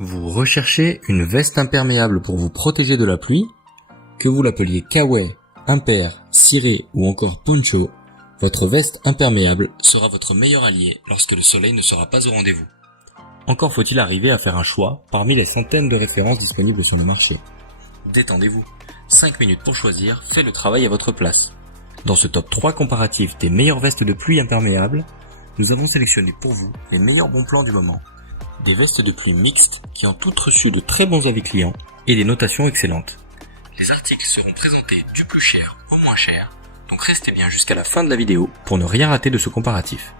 Vous recherchez une veste imperméable pour vous protéger de la pluie? Que vous l'appeliez kawaii, imper, ciré ou encore poncho, votre veste imperméable sera votre meilleur allié lorsque le soleil ne sera pas au rendez-vous. Encore faut-il arriver à faire un choix parmi les centaines de références disponibles sur le marché. Détendez-vous, 5 minutes pour choisir fait le travail à votre place. Dans ce top 3 comparatif des meilleures vestes de pluie imperméables, nous avons sélectionné pour vous les meilleurs bons plans du moment. Des vestes de pluie mixtes qui ont toutes reçu de très bons avis clients et des notations excellentes. Les articles seront présentés du plus cher au moins cher, donc restez bien jusqu'à la fin de la vidéo pour ne rien rater de ce comparatif.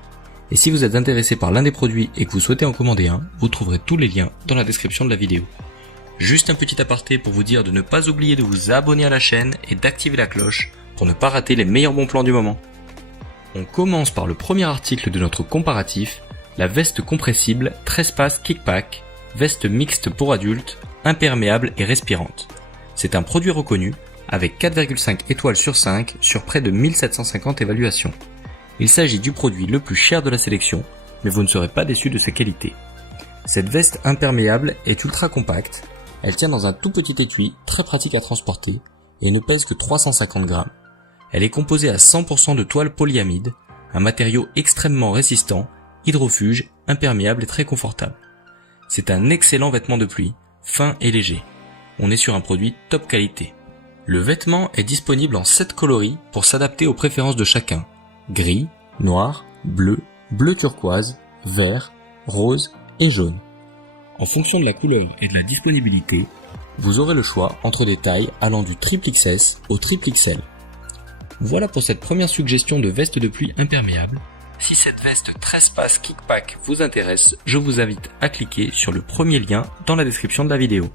Et si vous êtes intéressé par l'un des produits et que vous souhaitez en commander un, vous trouverez tous les liens dans la description de la vidéo. Juste un petit aparté pour vous dire de ne pas oublier de vous abonner à la chaîne et d'activer la cloche pour ne pas rater les meilleurs bons plans du moment. On commence par le premier article de notre comparatif, la veste compressible 13 passes Kickpack, veste mixte pour adultes, imperméable et respirante. C'est un produit reconnu avec 4,5 étoiles sur 5 sur près de 1750 évaluations. Il s'agit du produit le plus cher de la sélection, mais vous ne serez pas déçus de sa qualité. Cette veste imperméable est ultra compacte, elle tient dans un tout petit étui très pratique à transporter et ne pèse que 350 grammes. Elle est composée à 100% de toile polyamide, un matériau extrêmement résistant, hydrofuge, imperméable et très confortable. C'est un excellent vêtement de pluie, fin et léger. On est sur un produit top qualité. Le vêtement est disponible en 7 coloris pour s'adapter aux préférences de chacun. Gris, noir, bleu, bleu turquoise, vert, rose et jaune. En fonction de la couleur et de la disponibilité, vous aurez le choix entre des tailles allant du XXS au XXL. Voilà pour cette première suggestion de veste de pluie imperméable. Si cette veste 13 passes Kickpack vous intéresse, je vous invite à cliquer sur le premier lien dans la description de la vidéo.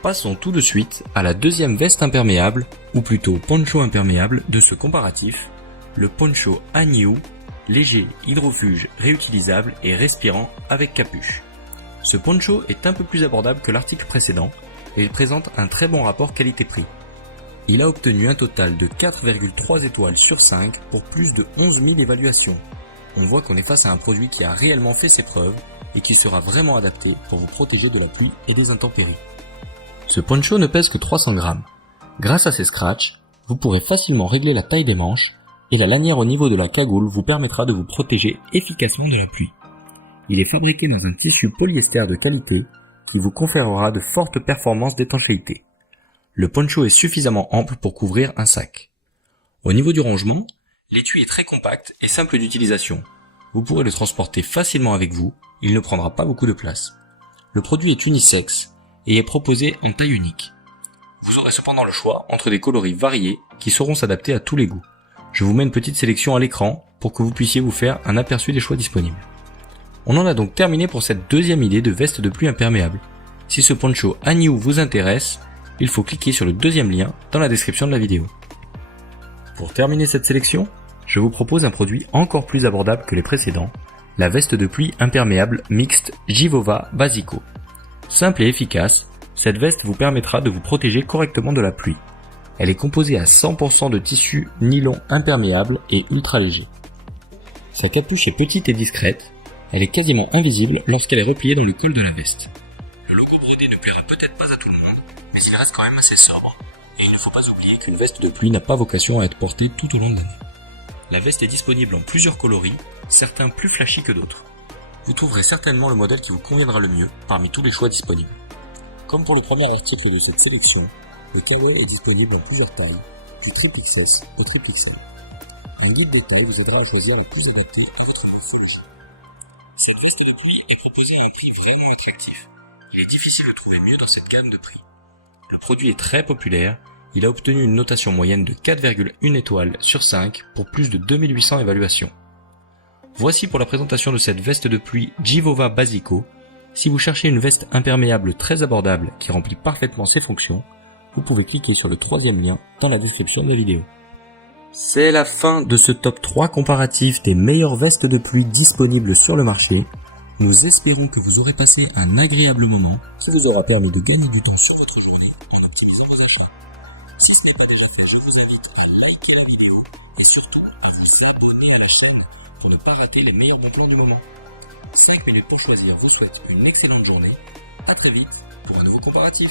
Passons tout de suite à la deuxième veste imperméable, ou plutôt poncho imperméable de ce comparatif, le poncho Hanyu, léger, hydrofuge, réutilisable et respirant avec capuche. Ce poncho est un peu plus abordable que l'article précédent et il présente un très bon rapport qualité-prix. Il a obtenu un total de 4,3 étoiles sur 5 pour plus de 11 000 évaluations. On voit qu'on est face à un produit qui a réellement fait ses preuves et qui sera vraiment adapté pour vous protéger de la pluie et des intempéries. Ce poncho ne pèse que 300 grammes. Grâce à ses scratchs, vous pourrez facilement régler la taille des manches et la lanière au niveau de la cagoule vous permettra de vous protéger efficacement de la pluie. Il est fabriqué dans un tissu polyester de qualité qui vous conférera de fortes performances d'étanchéité. Le poncho est suffisamment ample pour couvrir un sac. Au niveau du rangement, l'étui est très compact et simple d'utilisation. Vous pourrez le transporter facilement avec vous, il ne prendra pas beaucoup de place. Le produit est unisexe et est proposé en taille unique. Vous aurez cependant le choix entre des coloris variés qui sauront s'adapter à tous les goûts. Je vous mets une petite sélection à l'écran pour que vous puissiez vous faire un aperçu des choix disponibles. On en a donc terminé pour cette deuxième idée de veste de pluie imperméable. Si ce poncho Hanyu vous intéresse, il faut cliquer sur le deuxième lien dans la description de la vidéo. Pour terminer cette sélection, je vous propose un produit encore plus abordable que les précédents, la veste de pluie imperméable mixte Givova Basico. Simple et efficace, cette veste vous permettra de vous protéger correctement de la pluie. Elle est composée à 100% de tissu nylon imperméable et ultra léger. Sa capuche est petite et discrète, elle est quasiment invisible lorsqu'elle est repliée dans le col de la veste. Le logo brodé ne plaira peut-être pas à tout le monde, mais il reste quand même assez sobre. Et il ne faut pas oublier qu'une veste de pluie n'a pas vocation à être portée tout au long de l'année. La veste est disponible en plusieurs coloris, certains plus flashy que d'autres. Vous trouverez certainement le modèle qui vous conviendra le mieux parmi tous les choix disponibles. Comme pour le premier article de cette sélection, le kawaii est disponible en plusieurs tailles, du XXS au XXL. Un guide des tailles vous aidera à choisir les plus adaptés à votre morphologie. Cette veste de pluie est proposée à un prix vraiment attractif. Il est difficile de trouver mieux dans cette gamme de prix. Le produit est très populaire, il a obtenu une notation moyenne de 4,1 étoiles sur 5 pour plus de 2800 évaluations. Voici pour la présentation de cette veste de pluie Givova Basico. Si vous cherchez une veste imperméable très abordable qui remplit parfaitement ses fonctions, vous pouvez cliquer sur le troisième lien dans la description de la vidéo. C'est la fin de ce top 3 comparatif des meilleures vestes de pluie disponibles sur le marché. Nous espérons que vous aurez passé un agréable moment, ça vous aura permis de gagner du temps sur votre journée et d'optimiser vos achats. Si ce n'est pas déjà fait, je vous invite à liker la vidéo et surtout à vous abonner à la chaîne pour ne pas rater les meilleurs bons plans du moment. 5 minutes pour choisir vous souhaite une excellente journée À très vite pour un nouveau comparatif.